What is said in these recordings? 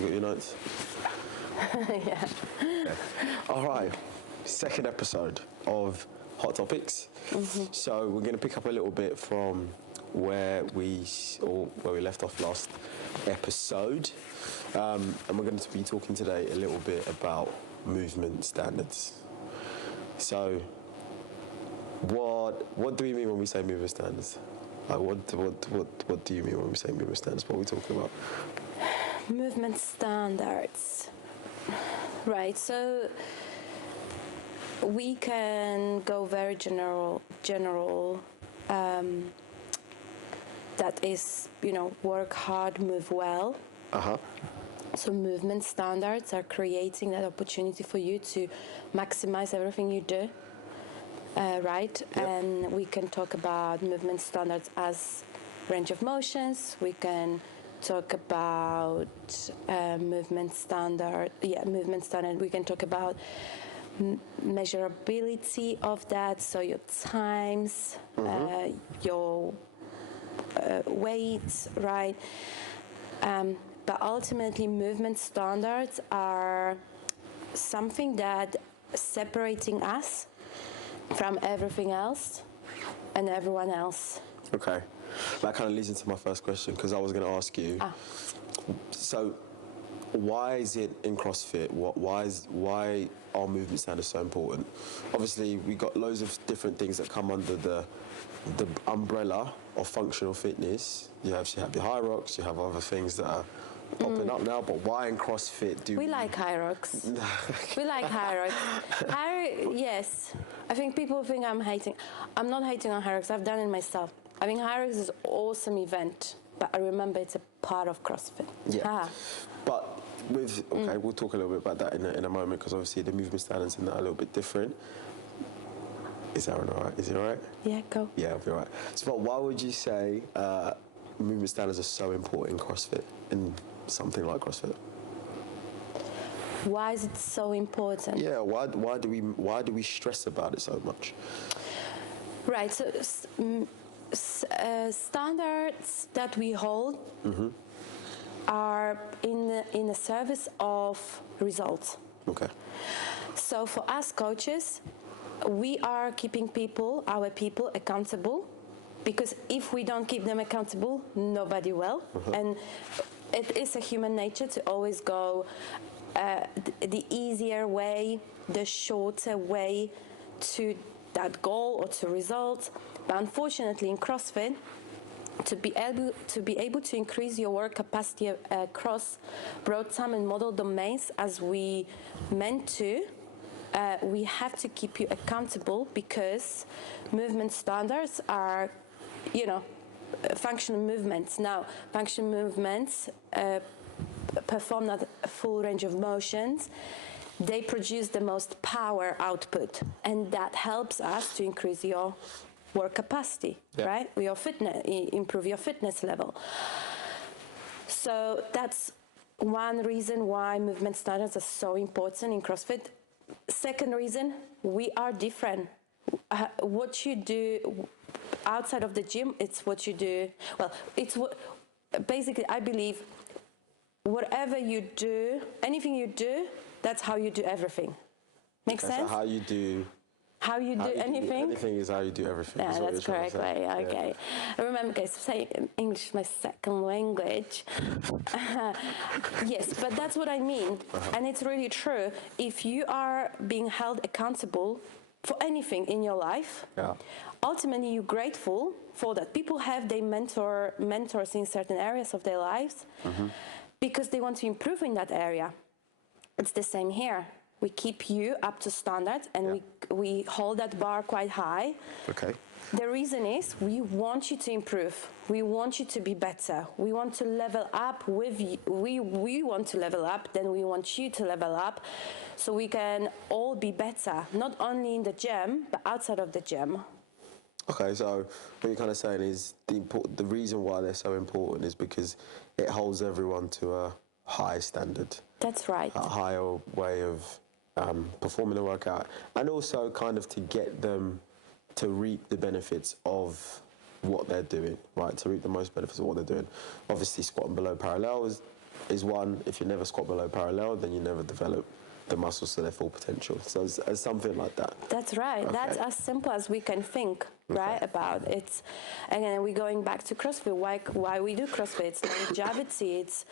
Got your notes? Yeah. Okay. All right. Second episode of Hot Topics. So we're going to pick up a little bit from where we left off last episode, and we're going to be talking today a little bit about movement standards. So, what do we mean when we say movement standards? Like, what do you mean when we say movement standards? What are we talking about? Movement standards. Right, so we can go very general. That is, work hard, move well. So movement standards are creating that opportunity for you to maximize everything you do, right? Yep. And we can talk about movement standards as range of motions. We can talk about movement standard. We can talk about measurability of that. So your times, your weights, right? But ultimately, movement standards are something that separating us from everything else and everyone else. Okay. That kind of leads into my first question, because I was going to ask you. So, why is it in CrossFit? Why are movement standards so important? Obviously, we got loads of different things that come under the umbrella of functional fitness. You have your high rocks. You have other things that are popping up now. But why in CrossFit do we like high rocks? We like high rocks. Yes. I think people think I'm hating. I'm not hating on high rocks. I've done it myself. I think high rocks is an awesome event, but I remember it's a part of CrossFit. Yeah. But we'll talk a little bit about that in a moment, because obviously the movement standards in that are a little bit different. Is that all right? Is it all right? Yeah, go. Yeah, I'll be all right. So, but why would you say movement standards are so important in CrossFit, in something like CrossFit? Why is it so important? Yeah, why do we stress about it so much? Right. So standards that we hold are in the service of results. Okay. So for us coaches, we are keeping our people accountable, because if we don't keep them accountable, nobody will. And it is a human nature to always go the easier way, the shorter way to that goal or to results. But unfortunately, in CrossFit, to be able to increase your work capacity across broad sum and model domains as we meant to, we have to keep you accountable, because movement standards are, functional movements. Now, functional movements perform that full range of motions. They produce the most power output, and that helps us to increase your work capacity, right? Your fitness, improve your fitness level. So that's one reason why movement standards are so important in CrossFit. Second reason, we are different. What you do outside of the gym, it's what you do. Well, it's what basically I believe. Whatever you do, anything you do, that's how you do everything. Make sense? So how you do anything? Anything is how you do everything. Yeah, that's correct. Right? Okay. Yeah. Remember, guys, say English is my second language. Yes, but that's what I mean. And it's really true. If you are being held accountable for anything in your life, ultimately you're grateful for that. People have their mentors in certain areas of their lives, because they want to improve in that area. It's the same here. We keep you up to standards, and we hold that bar quite high. Okay. The reason is we want you to improve. We want you to be better. We want to level up with you. We want to level up, then we want you to level up, so we can all be better, not only in the gym, but outside of the gym. Okay, so what you're kind of saying is the reason why they're so important is because it holds everyone to a high standard. That's right. A higher way of performing the workout, and also kind of to get them to reap the benefits of what they're doing, right? To reap the most benefits of what they're doing. Obviously, squatting below parallel is is one, if you never squat below parallel, then you never develop the muscles to their full potential. So as something like that. That's right. Okay. That's as simple as we can think, right, about it. Again, we're going back to CrossFit. Why we do CrossFit? It's longevity. It's,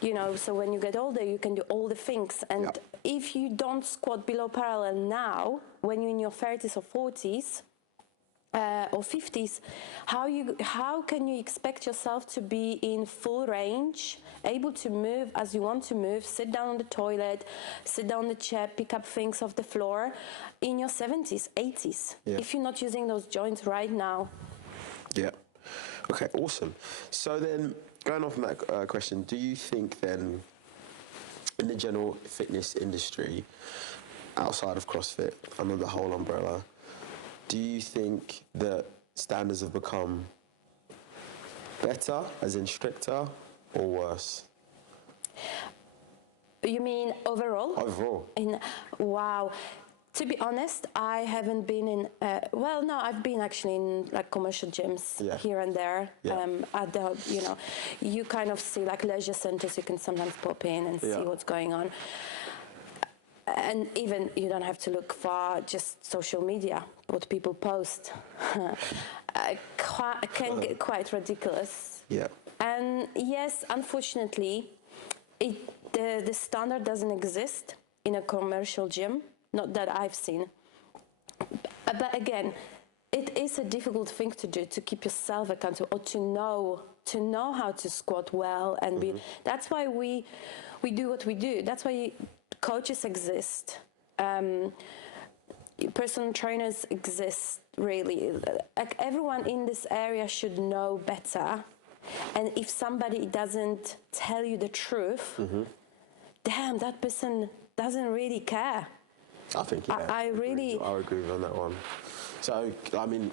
you know, so when you get older, you can do all the things. And if you don't squat below parallel now, when you're in your 30s or 40s, or 50s, how can you expect yourself to be in full range, able to move as you want to move, sit down on the toilet, sit down on the chair, pick up things off the floor in your 70s, 80s, if you're not using those joints right now? Yeah. Okay, awesome. So then, going off from that question, do you think then, in the general fitness industry, outside of CrossFit, under the whole umbrella, do you think that standards have become better, as in stricter, or worse? You mean overall? Overall. Wow. To be honest, I haven't been in. I've been actually in like commercial gyms here and there. At the, you know, you kind of see like leisure centers. You can sometimes pop in and see what's going on. And even you don't have to look far, just social media, what people post can get quite ridiculous. Yeah. And yes, unfortunately, the standard doesn't exist in a commercial gym, not that I've seen. But again, it is a difficult thing to do, to keep yourself accountable, or to know how to squat well and be. That's why we do what we do. That's why coaches exist, personal trainers exist, really. Like, everyone in this area should know better. And if somebody doesn't tell you the truth, damn, that person doesn't really care. I think, I agree with you on that one. So, I mean,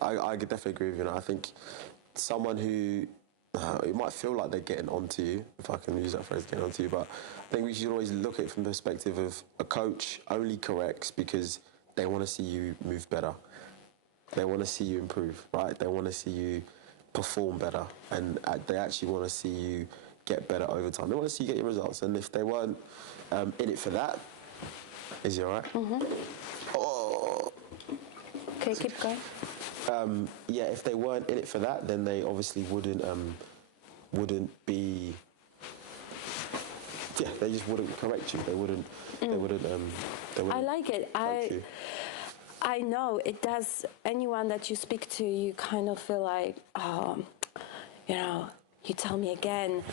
I could definitely agree with you. I think someone who, it might feel like they're getting onto you, if I can use that phrase, getting onto you, but I think we should always look at it from the perspective of a coach only corrects because they want to see you move better. They want to see you improve, right? They want to see you perform better, and they actually want to see you get better over time. They want to see you get your results, and if they weren't in it for that, is he all right? Oh. Okay, keep going. If they weren't in it for that, then they obviously wouldn't be. Yeah, they just wouldn't correct you. They wouldn't. They wouldn't. I like it. I know it does. Anyone that you speak to, you kind of feel like, you know, you tell me again.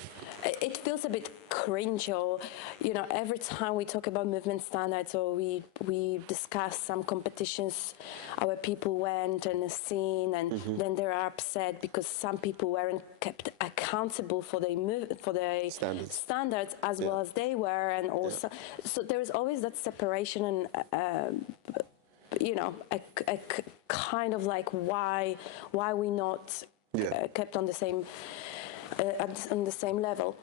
It feels a bit cringe, or, you know, every time we talk about movement standards or we discuss some competitions our people went and seen, and then they're upset because some people weren't kept accountable for their standards as well as they were, and also so there is always that separation and you know, a kind of like why we not kept on the same on the same level.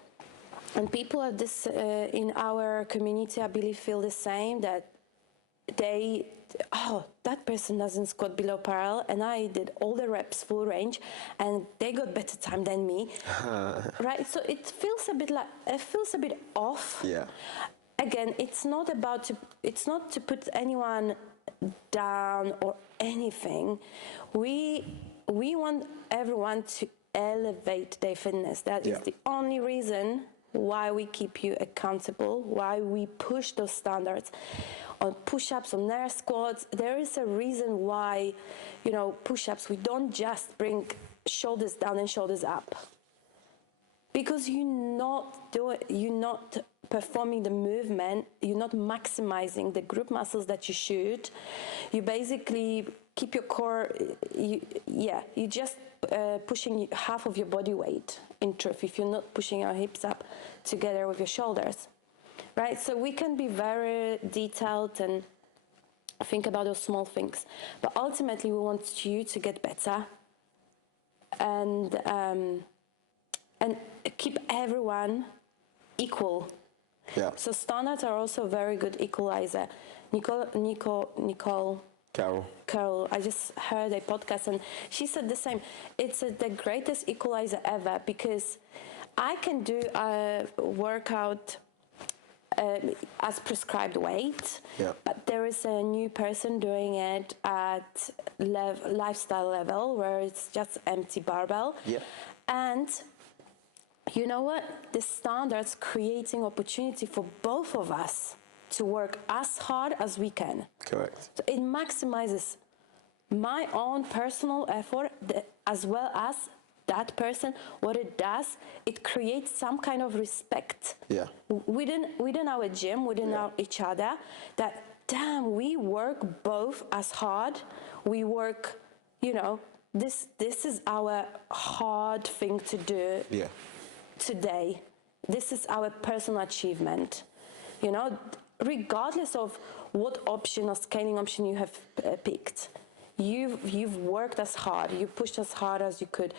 And people at this in our community, I believe, feel the same, that that person doesn't squat below parallel, and I did all the reps full range, and they got better time than me, right? So it feels a bit off. Yeah. Again, it's not to put anyone down or anything. We want everyone to elevate their fitness. That is the only reason why we keep you accountable, why we push those standards on push-ups, on air squats. There is a reason why, you know, push-ups, we don't just bring shoulders down and shoulders up, because you're not performing the movement, you're not maximizing the group muscles that you should. You basically keep your core, you just pushing half of your body weight, in truth, if you're not pushing your hips up together with your shoulders, right? So we can be very detailed and think about those small things, but ultimately we want you to get better and keep everyone equal. Yeah. So standards are also a very good equalizer. Carol, I just heard a podcast and she said the same. It's the greatest equalizer ever, because I can do a workout as prescribed weight, but there is a new person doing it at lifestyle level where it's just empty barbell. And you know what? The standards creating opportunity for both of us to work as hard as we can. Correct. So it maximizes my own personal effort as well as that person. What it does, it creates some kind of respect within our gym, within each other, that damn, we work both as hard. We work, you know, this is our hard thing to do today. This is our personal achievement, you know, regardless of what option or scaling option you have picked. You've worked as hard, you pushed as hard as you could.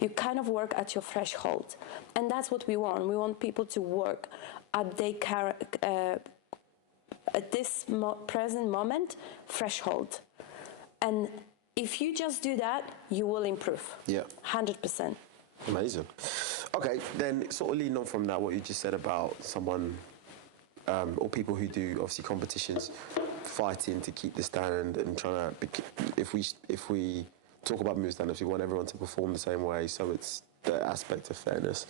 You kind of work at your threshold, and that's what we want. We want people to work at this present moment threshold, and if you just do that, you will improve. 100%. Amazing. Okay, then sort of leading on from that, what you just said about someone or people who do obviously competitions, fighting to keep the standard and trying to. If we talk about movement standards, we want everyone to perform the same way. So it's the aspect of fairness.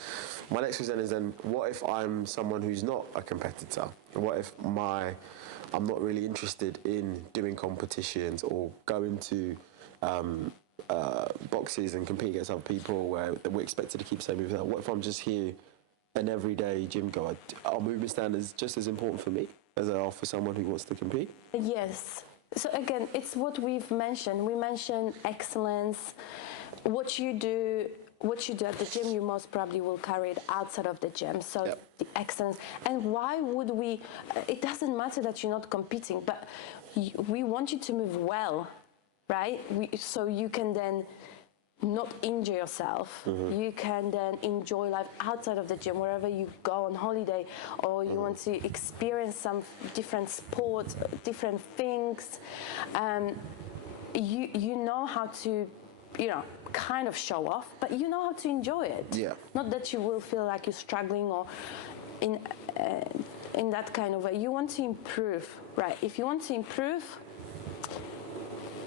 My next question is then, what if I'm someone who's not a competitor? What if I'm not really interested in doing competitions or going to boxes and competing against other people where we're expected to keep the same movement? What if I'm just here, an everyday gym goer? Are movement standards just as important for me as they are for someone who wants to compete? Yes. So again, it's what we've mentioned. We mentioned excellence. What you do at the gym, you most probably will carry it outside of the gym. So the excellence. And why would we? It doesn't matter that you're not competing, but we want you to move well, right? So you can then not injure yourself. You can then enjoy life outside of the gym, wherever you go on holiday, or you want to experience some different sports, different things. You know how to, you know, kind of show off, but you know how to enjoy it. Not that you will feel like you're struggling or in that kind of way. You want to improve, right? If you want to improve,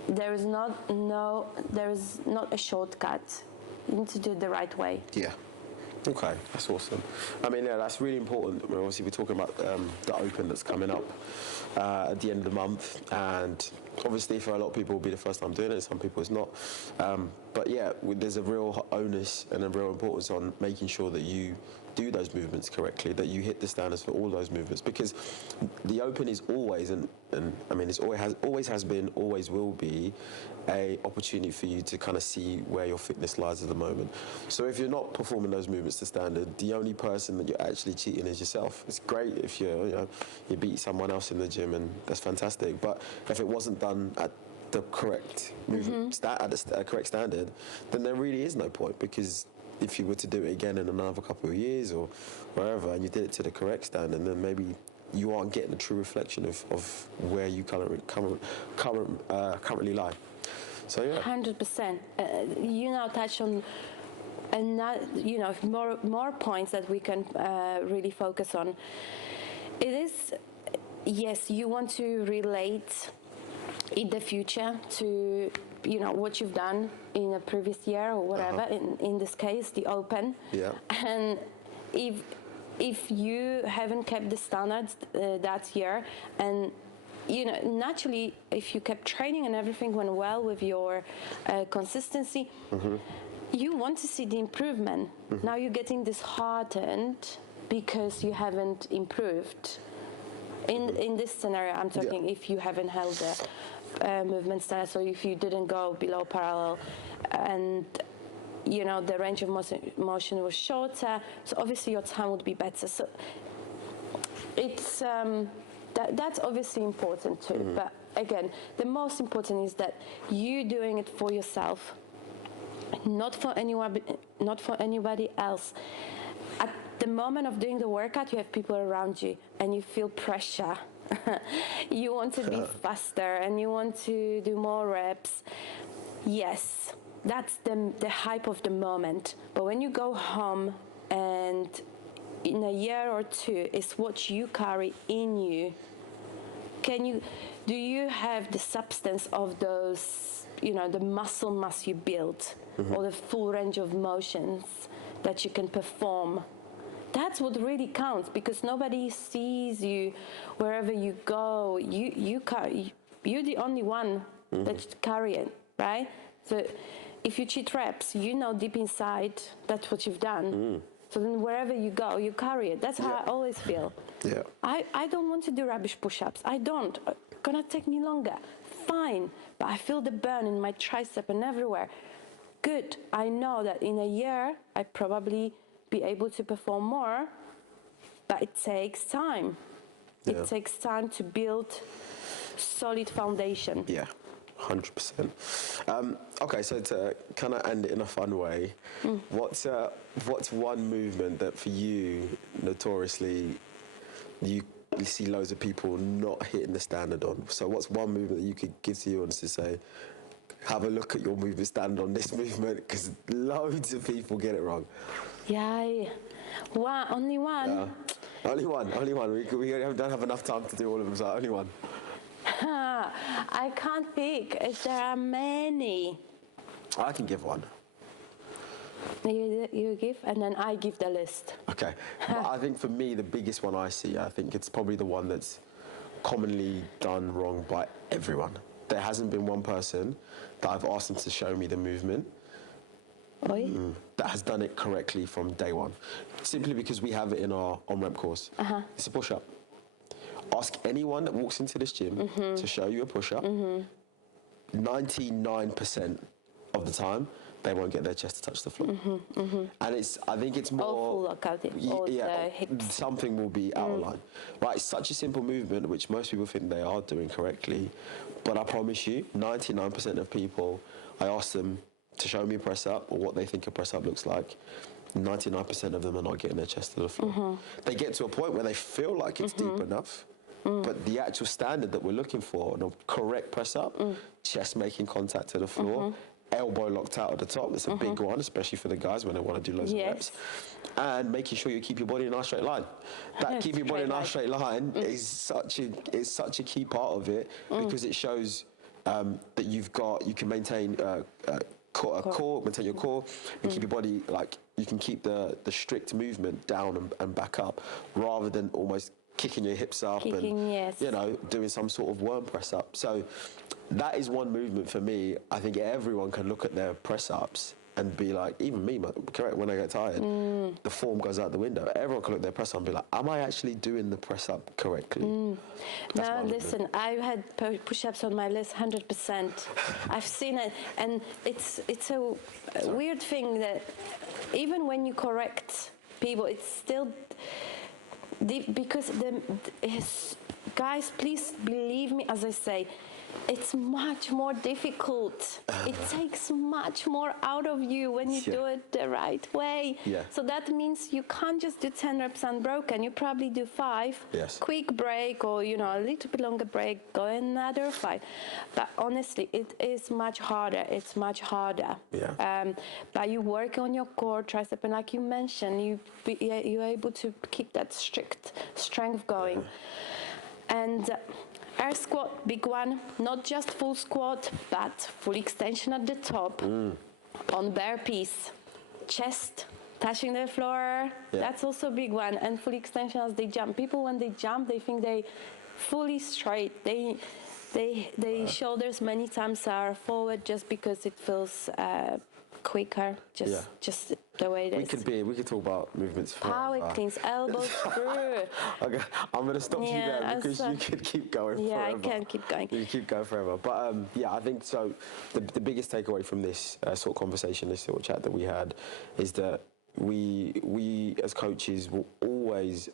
there is not a shortcut. You need to do it the right way. Okay, that's awesome. I mean, that's really important. I mean, obviously, we're talking about the Open that's coming up at the end of the month, and obviously, for a lot of people, it'll be the first time doing it. Some people, it's not. But yeah, there's a real onus and a real importance on making sure that you do those movements correctly, that you hit the standards for all those movements, because the Open is always, and I mean, it's always has been, always will be, a opportunity for you to kind of see where your fitness lies at the moment. So if you're not performing those movements to standard, the only person that you're actually cheating is yourself. It's great if you beat someone else in the gym, and that's fantastic. But if it wasn't done at the correct movement, at the correct standard, then there really is no point, because if you were to do it again in another couple of years or wherever, and you did it to the correct standard, then maybe you aren't getting a true reflection of where you currently lie. So yeah, 100%. You now touch on more points that we can really focus on. It is, yes, you want to relate in the future to, you know, what you've done in a previous year or whatever, in this case, the Open. And if you haven't kept the standards that year, and, you know, naturally, if you kept training and everything went well with your consistency, you want to see the improvement. Now you're getting disheartened because you haven't improved. In this scenario, I'm talking if you haven't held the movement standard, so if you didn't go below parallel, and, you know, the range of motion was shorter, so obviously your time would be better. So it's that's obviously important too. But again, the most important is that you doing it for yourself, not for anybody else. At the moment of doing the workout, you have people around you, and you feel pressure. You want to be faster, and you want to do more reps. Yes, that's the hype of the moment. But when you go home, and in a year or two, it's what you carry in you. Do you have the substance of those, the muscle mass you built, or the full range of motions that you can perform? That's what really counts, because nobody sees you wherever you go. You're the only one that carry it, right? So if you cheat reps, deep inside that's what you've done. So then wherever you go, you carry it. That's how I always feel. Yeah. I don't want to do rubbish push-ups. I don't. It's gonna take me longer. Fine. But I feel the burn in my tricep and everywhere. Good. I know that in a year, I probably be able to perform more, but it takes time. Yeah. It takes time to build solid foundation. Yeah. 100%. Okay, so to kind of end it in a fun way, what's one movement that for you, notoriously, you see loads of people not hitting the standard on? So what's one movement that you could give to you and to say, have a look at your movement standard on this movement, because loads of people get it wrong? Yeah. Only one? Yeah. Only one. We don't have enough time to do all of them, so only one. I can't pick. There are many. I can give one. You give, and then I give the list. Okay. But I think for me, the biggest one I see, I think it's probably the one that's commonly done wrong by everyone. There hasn't been one person that I've asked them to show me the movement that has done it correctly from day one. Simply because we have it in our on-ramp course. It's a push-up. Ask anyone that walks into this gym to show you a push-up. 99% of the time, they won't get their chest to touch the floor. And I think it's more... Full lockout, the hips. Something will be out of line. Right, it's such a simple movement, which most people think they are doing correctly. But I promise you, 99% of people, I ask them to show me a press-up or what they think a press-up looks like. 99% of them are not getting their chest to the floor. They get to a point where they feel like it's deep enough, but the actual standard that we're looking for, the correct press-up, chest making contact to the floor, elbow locked out at the top, that's a big one, especially for the guys when they want to do loads of reps, and making sure you keep your body in a nice straight line. That keep your body in a nice straight line is such a key part of it, because it shows that you can maintain maintain your core, and keep your body, like, you can keep the strict movement down and back up, rather than almost kicking your hips up doing some sort of worm press up. So that is one movement for me. I think everyone can look at their press ups and be like, even me, correct, when I get tired, the form goes out the window. Everyone can look at their press up and be like, am I actually doing the press up correctly? No, listen, I've had push-ups on my list 100%. I've seen it, and it's a weird thing that even when you correct people, it's still because guys, please believe me as I say, it's much more difficult. It takes much more out of you when you do it the right way. So that means you can't just do 10 reps unbroken. You probably do 5, quick break, or a little bit longer break, go another 5. But honestly, it is much harder. It's much harder. But you work on your core, tricep, and like you mentioned, you're able to keep that strict strength going. And air squat, big one, not just full squat, but full extension at the top, on burpees, chest touching the floor, that's also a big one, and full extension as they jump. People, when they jump, they think they fully straight. They shoulders many times are forward just because it feels quicker, just the way it is. We could talk about movements forever. Power cleans, elbows through. Okay, I'm going to stop you there, because you could keep going forever. Yeah, I can keep going. You keep going forever. But I think so. The biggest takeaway from this sort of conversation, this sort of chat that we had, is that we as coaches will always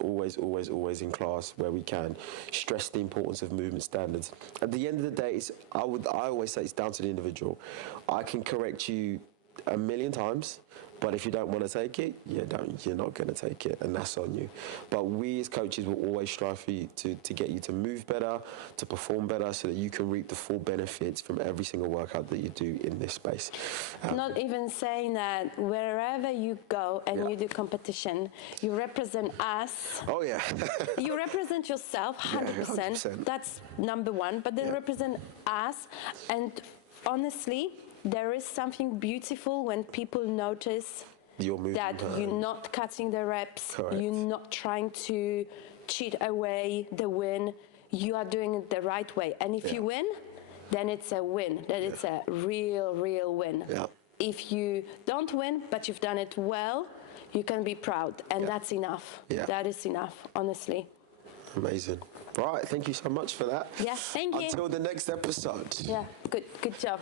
in class where we can stress the importance of movement standards. At the end of the day, I always say it's down to the individual. I can correct you a million times, But if you don't want to take it, you're not going to take it, and that's on you. But we as coaches will always strive for you to get you to move better, to perform better, so that you can reap the full benefits from every single workout that you do in this space. Not even saying that wherever you go and you do competition, you represent us. Oh, yeah. You represent yourself 100%. 100%. That's number one. But then represent us. And honestly, there is something beautiful when people notice that you're not cutting the reps, Correct. you're not trying to cheat away the win, you are doing it the right way. And if you win, then it's a win, then it's a real win. Yeah. If you don't win, but you've done it well, you can be proud, and that's enough. Yeah. That is enough, honestly. Amazing. Right, thank you so much for that. Yeah, thank you. Until the next episode. Yeah, good job.